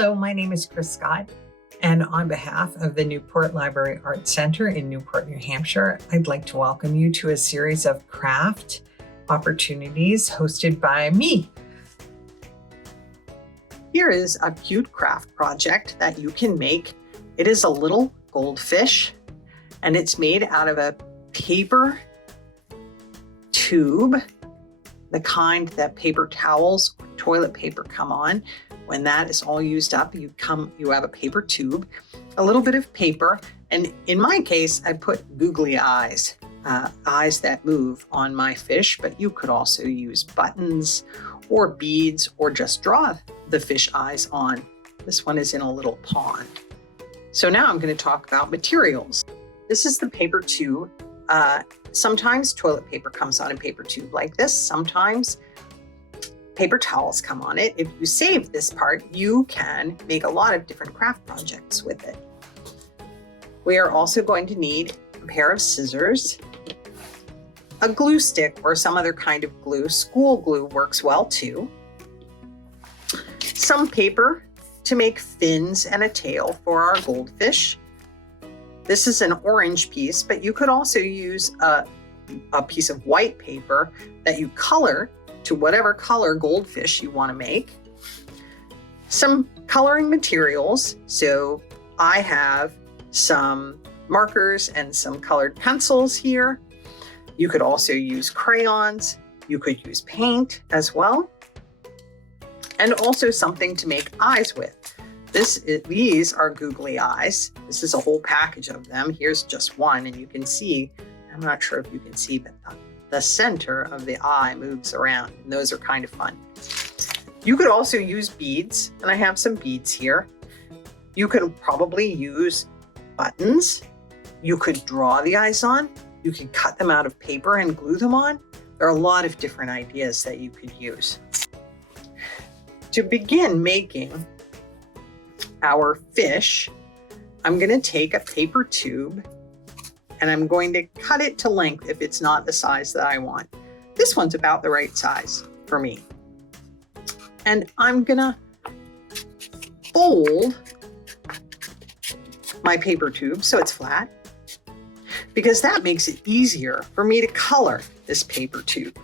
Hello, my name is Chris Scott, and on behalf of the Newport Library Arts Center in Newport, New Hampshire, I'd like to welcome you to a series of craft opportunities hosted by me. Here is a cute craft project that you can make. It is a little goldfish, and it's made out of a paper tube, the kind that paper towels or toilet paper come on. When that is all used up, you have a paper tube, a little bit of paper, and in my case, I put googly eyes, eyes that move on my fish, but you could also use buttons or beads or just draw the fish eyes on. This one is in a little pond. So now I'm going to talk about materials. This is the paper tube. Sometimes toilet paper comes on a paper tube like this. Sometimes paper towels come on it. If you save this part, you can make a lot of different craft projects with it. We are also going to need a pair of scissors, a glue stick or some other kind of glue. School glue works well too. Some paper to make fins and a tail for our goldfish. This is an orange piece, but you could also use a piece of white paper that you color to whatever color goldfish you want to make. Some coloring materials. So I have some markers and some colored pencils here. You could also use crayons. You could use paint as well. And also something to make eyes with. These are googly eyes. This is a whole package of them. Here's just one, and you can see, I'm not sure if you can see, but the center of the eye moves around, and those are kind of fun. You could also use beads, and I have some beads here. You could probably use buttons. You could draw the eyes on. You could cut them out of paper and glue them on. There are a lot of different ideas that you could use. To begin making our fish, I'm going to take a paper tube and I'm going to cut it to length if it's not the size that I want. This one's about the right size for me. And I'm going to fold my paper tube so it's flat, because that makes it easier for me to color this paper tube.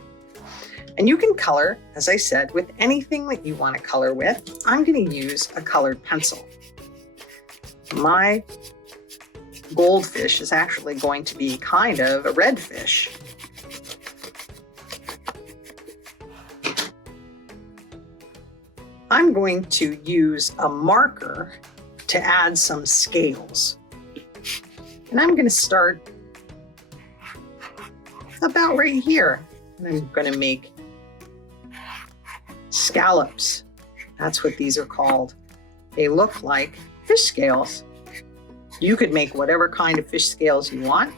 And you can color, as I said, with anything that you want to color with. I'm going to use a colored pencil. My goldfish is actually going to be kind of a red fish. I'm going to use a marker to add some scales. And I'm going to start about right here. And I'm going to make scallops. That's what these are called. They look like fish scales. You could make whatever kind of fish scales you want.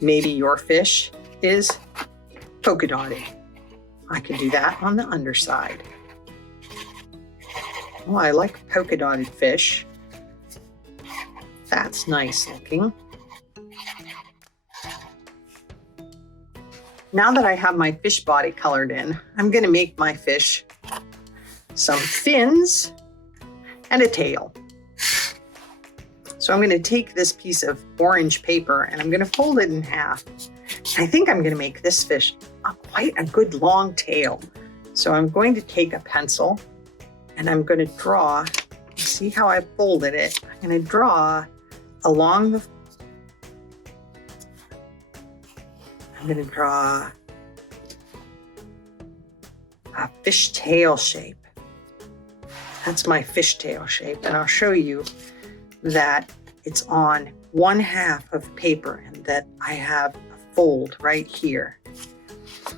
Maybe your fish is polka dotted. I could do that on the underside. Oh, I like polka dotted fish. That's nice looking. Now that I have my fish body colored in, I'm going to make my fish some fins and a tail. So I'm going to take this piece of orange paper and I'm going to fold it in half. I think I'm going to make this fish quite a good long tail. So I'm going to take a pencil and I'm going to draw, see how I folded it? I'm going to draw along the I'm going to draw a fishtail shape. That's my fishtail shape. And I'll show you that it's on 1/2 of paper and that I have a fold right here.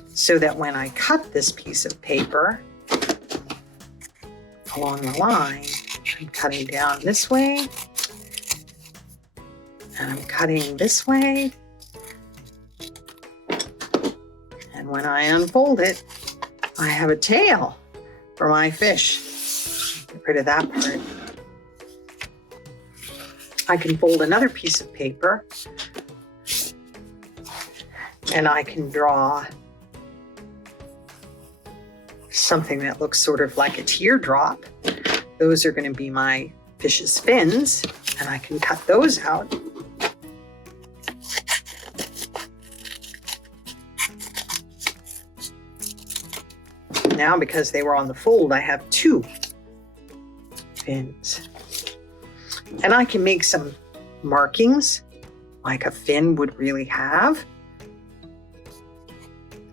So that when I cut this piece of paper along the line, I'm cutting down this way and I'm cutting this way. And when I unfold it, I have a tail for my fish. Get rid of that part. I can fold another piece of paper and I can draw something that looks sort of like a teardrop. Those are going to be my fish's fins, and I can cut those out. Now, because they were on the fold, I have 2 fins. And I can make some markings like a fin would really have.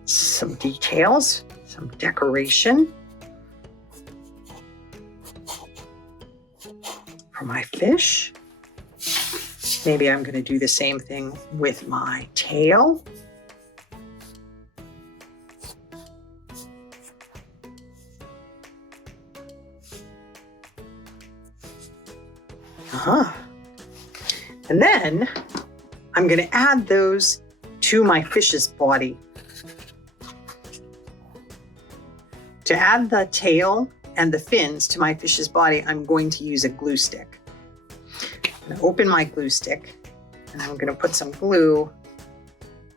Some details, some decoration for my fish. Maybe I'm going to do the same thing with my tail. And then I'm going to add those to my fish's body. To add the tail and the fins to my fish's body, I'm going to use a glue stick. I'm going to open my glue stick, and I'm going to put some glue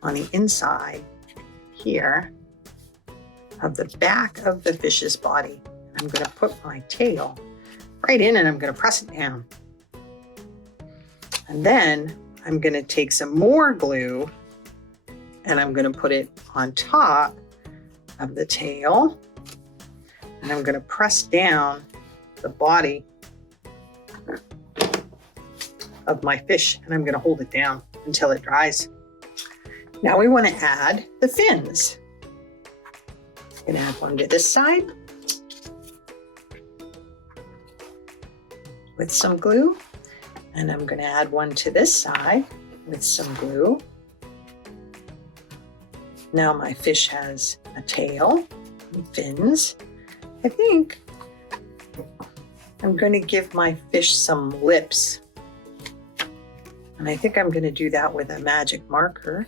on the inside here of the back of the fish's body. I'm going to put my tail right in, and I'm going to press it down. And then I'm going to take some more glue, and I'm going to put it on top of the tail. And I'm going to press down the body of my fish, and I'm going to hold it down until it dries. Now we want to add the fins. I'm going to add one to this side with some glue, and I'm going to add one to this side with some glue. Now my fish has a tail and fins. I think I'm going to give my fish some lips. And I think I'm going to do that with a magic marker.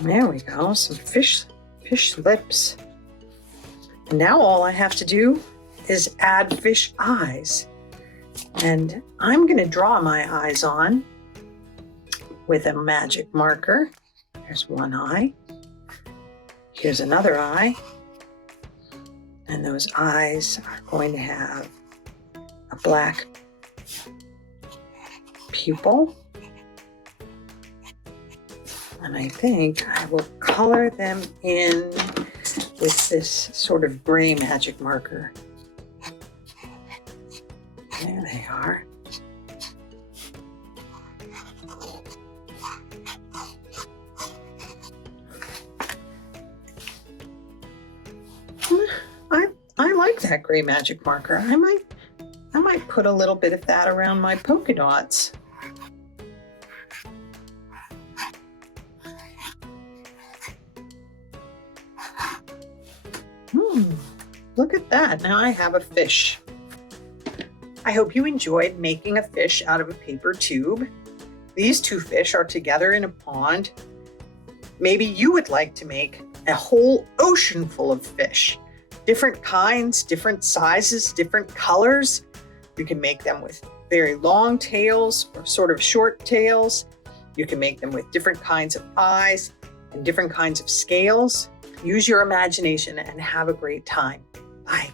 There we go, some fish lips. And now all I have to do is add fish eyes. And I'm going to draw my eyes on with a magic marker. There's one eye. Here's another eye. And those eyes are going to have a black pupil. And I think I will color them in with this sort of gray magic marker. There they are. I like that gray magic marker. I might put a little bit of that around my polka dots. Look at that. Now I have a fish. I hope you enjoyed making a fish out of a paper tube. These 2 fish are together in a pond. Maybe you would like to make a whole ocean full of fish. Different kinds, different sizes, different colors. You can make them with very long tails or sort of short tails. You can make them with different kinds of eyes and different kinds of scales. Use your imagination and have a great time. Bye.